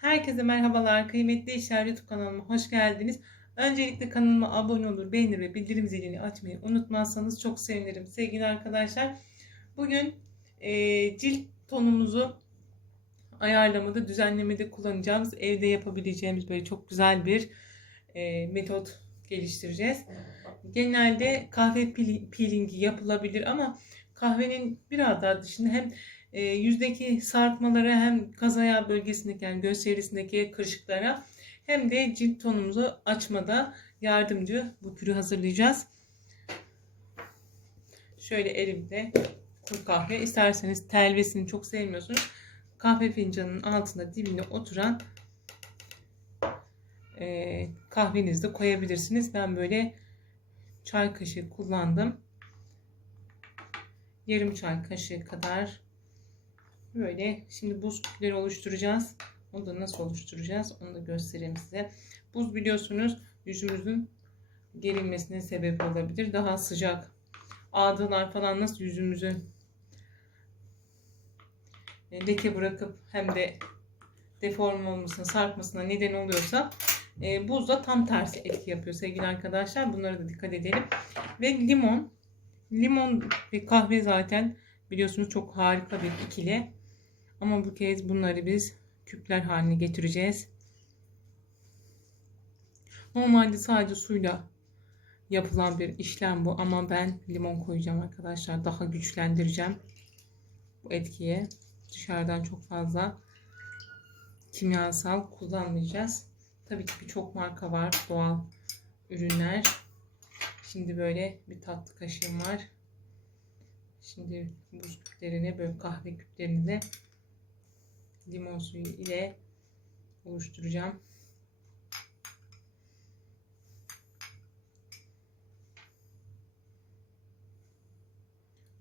Herkese merhabalar. Kıymetli İşler YouTube kanalıma hoş geldiniz. Öncelikle kanalıma abone olur, beğenir ve bildirim zilini açmayı unutmazsanız çok sevinirim. Sevgili arkadaşlar, bugün e, cilt tonumuzu ayarlamada, düzenlemede kullanacağımız, evde yapabileceğimiz böyle çok güzel bir e, metot geliştireceğiz. Genelde kahve peelingi yapılabilir ama kahvenin biraz daha dışında hem e, yüzdeki sarkmalara hem kaz ayağı bölgesindeki yani göz çevresindeki kırışıklara hem de cilt tonumuzu açmada yardımcı bu kürü hazırlayacağız. Şöyle elimde kuru kahve isterseniz telvesini çok sevmiyorsunuz. Kahve fincanının altında dibine oturan e, kahvenizi de koyabilirsiniz. Ben böyle çay kaşığı kullandım. Yarım çay kaşığı kadar Böyle şimdi buz küpleri oluşturacağız. Onu da nasıl oluşturacağız onu da göstereyim size. Buz biliyorsunuz yüzümüzün gerilmesine sebep olabilir. Daha sıcak ağdalar falan nasıl yüzümüzü leke bırakıp hem de deforme olmasına, sarkmasına neden oluyorsa e, buz da tam tersi etki yapıyor sevgili arkadaşlar. Bunlara da dikkat edelim. Ve limon. Limon ve kahve zaten biliyorsunuz çok harika bir ikili. Ama bu kez bunları biz küpler haline getireceğiz. Normalde sadece suyla yapılan bir işlem bu ama ben limon koyacağım arkadaşlar. Daha güçlendireceğim bu etkiye. Dışarıdan çok fazla kimyasal kullanmayacağız. Tabii ki birçok marka var doğal ürünler. Şimdi böyle bir tatlı kaşığım var. Şimdi buz küplerini böyle kahve küplerini de limon suyu ile oluşturacağım.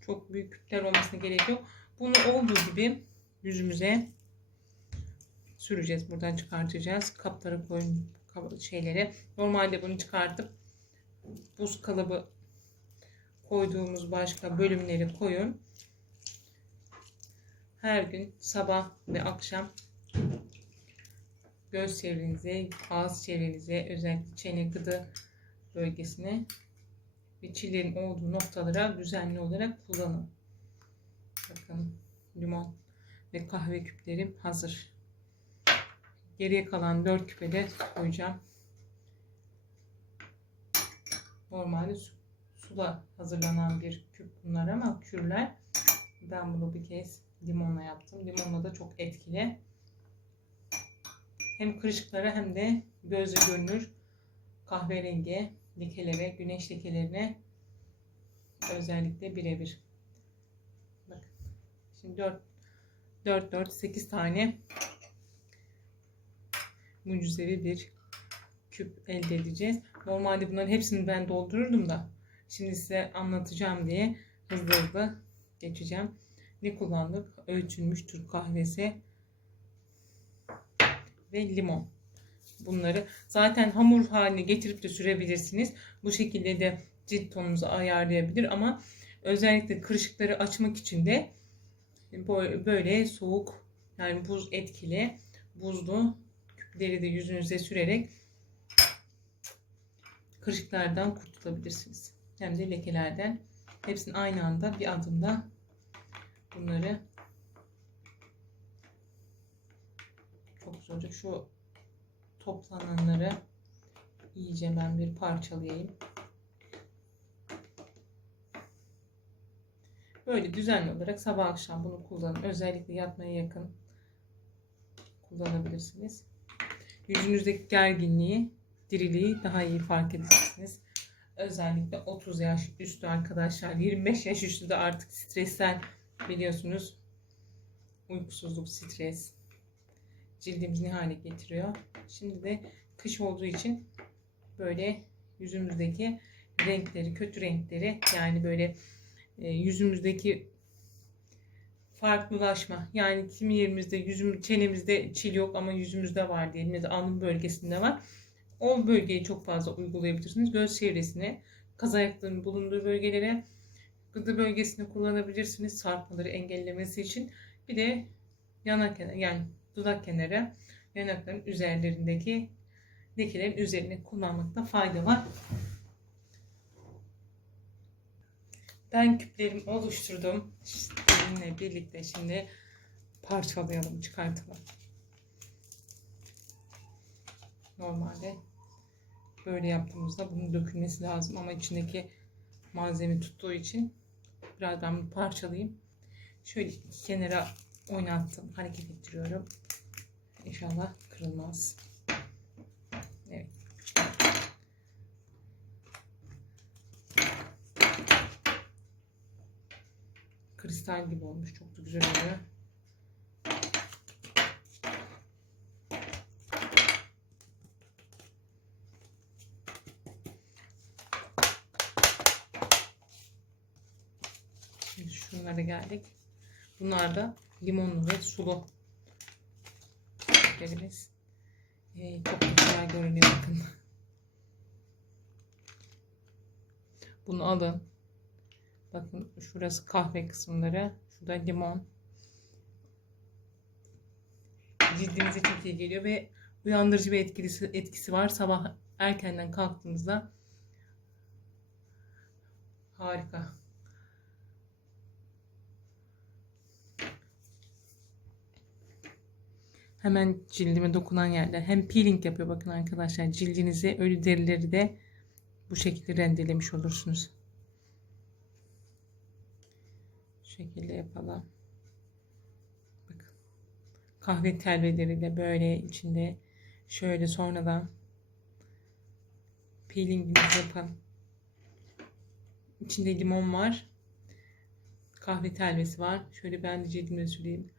Çok büyük küpler olmasına gerek yok. Bunu olduğu gibi yüzümüze süreceğiz. Buradan çıkartacağız. Kaplara koyun şeyleri. Normalde bunu çıkartıp buz kalıbı koyduğumuz başka bölümleri koyun her gün sabah ve akşam göz çevrenize, ağız çevrenize, özellikle çene gıdı bölgesine ve çillerin olduğu noktalara düzenli olarak kullanın. Bakın limon ve kahve küplerim hazır. Geriye kalan 4 küpe de koyacağım. Normalde su, suda hazırlanan bir küp bunlar ama kürler. Ben bunu bir kez limonla yaptım. Limonla da çok etkili. Hem kırışıklara hem de gözle görünür kahverengi lekelere, güneş lekelerine özellikle birebir. Bakın. Şimdi 4 4 4 8 tane mucizevi bir küp elde edeceğiz. Normalde bunların hepsini ben doldururdum da şimdi size anlatacağım diye hızlı hızlı geçeceğim ne kullandık? Ölçülmüş Türk kahvesi ve limon. Bunları zaten hamur haline getirip de sürebilirsiniz. Bu şekilde de cilt tonunuzu ayarlayabilir ama özellikle kırışıkları açmak için de böyle soğuk yani buz etkili buzlu küpleri de yüzünüze sürerek kırışıklardan kurtulabilirsiniz. Hem de lekelerden. Hepsini aynı anda bir adımda bunları çok zor. Şu toplananları iyice ben bir parçalayayım. Böyle düzenli olarak sabah akşam bunu kullanın. Özellikle yatmaya yakın kullanabilirsiniz. Yüzünüzdeki gerginliği, diriliği daha iyi fark edeceksiniz. Özellikle 30 yaş üstü arkadaşlar, 25 yaş üstü de artık stressel biliyorsunuz uykusuzluk, stres cildimizi ne hale getiriyor. Şimdi de kış olduğu için böyle yüzümüzdeki renkleri, kötü renkleri yani böyle e, yüzümüzdeki farklılaşma. Yani kimi yerimizde yüzüm, çenemizde çil yok ama yüzümüzde var diyelim ya da alnın bölgesinde var. O bölgeyi çok fazla uygulayabilirsiniz. Göz çevresine, kaz ayaklarının bulunduğu bölgelere gıdı bölgesini kullanabilirsiniz sarkmaları engellemesi için. Bir de yana kenar yani dudak kenarı yanakların üzerlerindeki lekelerin üzerine kullanmakta fayda var. Ben küplerimi oluşturdum. Sizinle birlikte şimdi parçalayalım, çıkartalım. Normalde böyle yaptığımızda bunun dökülmesi lazım ama içindeki malzeme tuttuğu için biraz ben parçalayayım. Şöyle kenara oynattım, hareket ettiriyorum. İnşallah kırılmaz. Evet. Kristal gibi olmuş. Çok da güzel oluyor. Şunlara geldik. Bunlar da limonlu ve sulu. Şekerimiz. Ee, çok güzel görünüyor bakın. Bunu alın. Bakın şurası kahve kısımları. Şurada limon. Cildinize çok iyi geliyor ve uyandırıcı bir etkisi, etkisi var. Sabah erkenden kalktığınızda harika. Hemen cildime dokunan yerler hem peeling yapıyor bakın arkadaşlar cildinizi ölü derileri de bu şekilde rendelemiş olursunuz. Şu şekilde yapalım. Bakın. Kahve telveleri de böyle içinde şöyle sonradan peelinginizi yapın. İçinde limon var. Kahve telvesi var. Şöyle ben de cildime süreyim.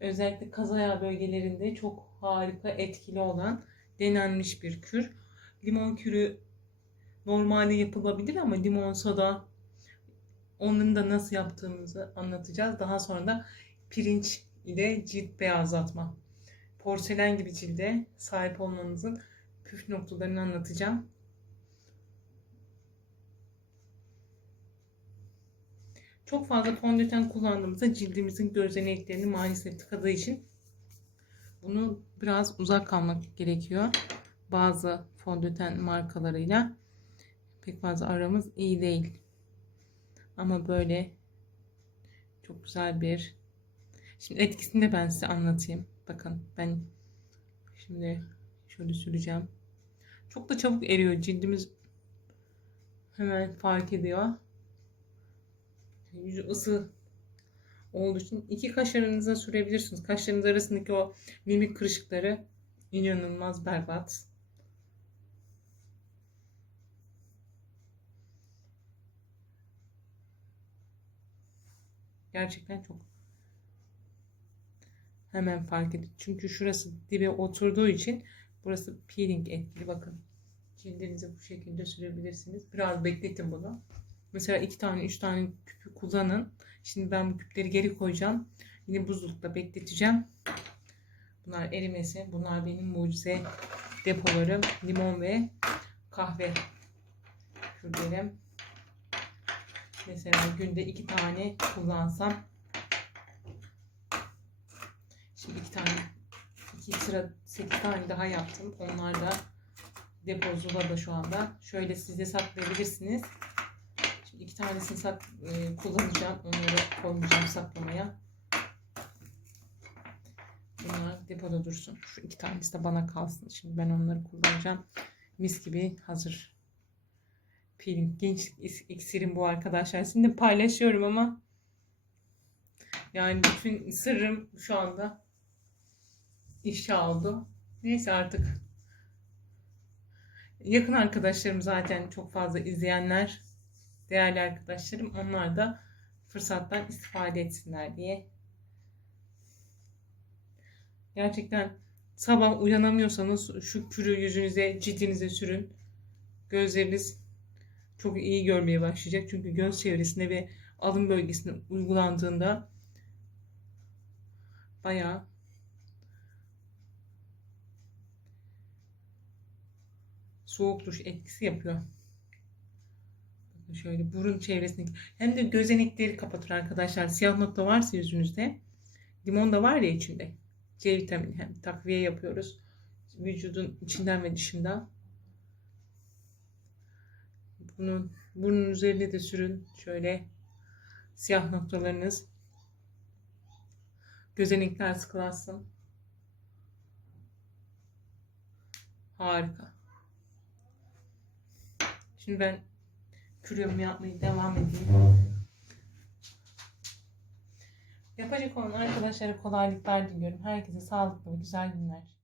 Özellikle kaz ayağı bölgelerinde çok harika etkili olan denenmiş bir kür. Limon kürü normalde yapılabilir ama limon soda onların da nasıl yaptığımızı anlatacağız. Daha sonra da pirinç ile cilt beyazlatma. Porselen gibi cilde sahip olmanızın püf noktalarını anlatacağım. Çok fazla fondöten kullandığımızda cildimizin gözeneklerini maalesef tıkadığı için bunu biraz uzak kalmak gerekiyor. Bazı fondöten markalarıyla pek fazla aramız iyi değil. Ama böyle çok güzel bir Şimdi etkisini de ben size anlatayım. Bakın ben şimdi şöyle süreceğim. Çok da çabuk eriyor. Cildimiz hemen fark ediyor yüzü ısı olduğu için iki kaşlarınıza sürebilirsiniz. Kaşlarınız arasındaki o mimik kırışıkları inanılmaz berbat. Gerçekten çok hemen fark edin. Çünkü şurası dibe oturduğu için burası peeling etkili. Bakın cildinize bu şekilde sürebilirsiniz. Biraz bekletin bunu. Mesela iki tane, üç tane küpü kullanın. Şimdi ben bu küpleri geri koyacağım. Yine buzlukta bekleteceğim. Bunlar erimesi. Bunlar benim mucize depolarım. Limon ve kahve küplerim. Mesela günde iki tane kullansam. Şimdi iki tane, iki sıra sekiz tane daha yaptım. Onlar da depo zulada şu anda. Şöyle size saklayabilirsiniz iki tanesini sak e, kullanacağım. Onları koymayacağım saklamaya. Bunlar depoda dursun. Şu iki tanesi de bana kalsın. Şimdi ben onları kullanacağım. Mis gibi hazır. Peeling gençlik iksirim bu arkadaşlar. Şimdi paylaşıyorum ama yani bütün sırrım şu anda ifşa oldu. Neyse artık yakın arkadaşlarım zaten çok fazla izleyenler değerli arkadaşlarım onlar da fırsattan istifade etsinler diye. Gerçekten sabah uyanamıyorsanız şu kürü yüzünüze, cildinize sürün. Gözleriniz çok iyi görmeye başlayacak. Çünkü göz çevresine ve alın bölgesine uygulandığında bayağı soğuk duş etkisi yapıyor. Şöyle burun çevresini hem de gözenekleri kapatır arkadaşlar. Siyah nokta varsa yüzünüzde limon da var ya içinde. C vitamini hem takviye yapıyoruz. Vücudun içinden ve dışından. Bunun burnun üzerine de sürün. Şöyle siyah noktalarınız gözenekler sıkılansın. Harika. Şimdi ben kürümü yapmaya devam edeyim. Yapacak olan arkadaşlara kolaylıklar diliyorum. Herkese sağlıklı güzel günler.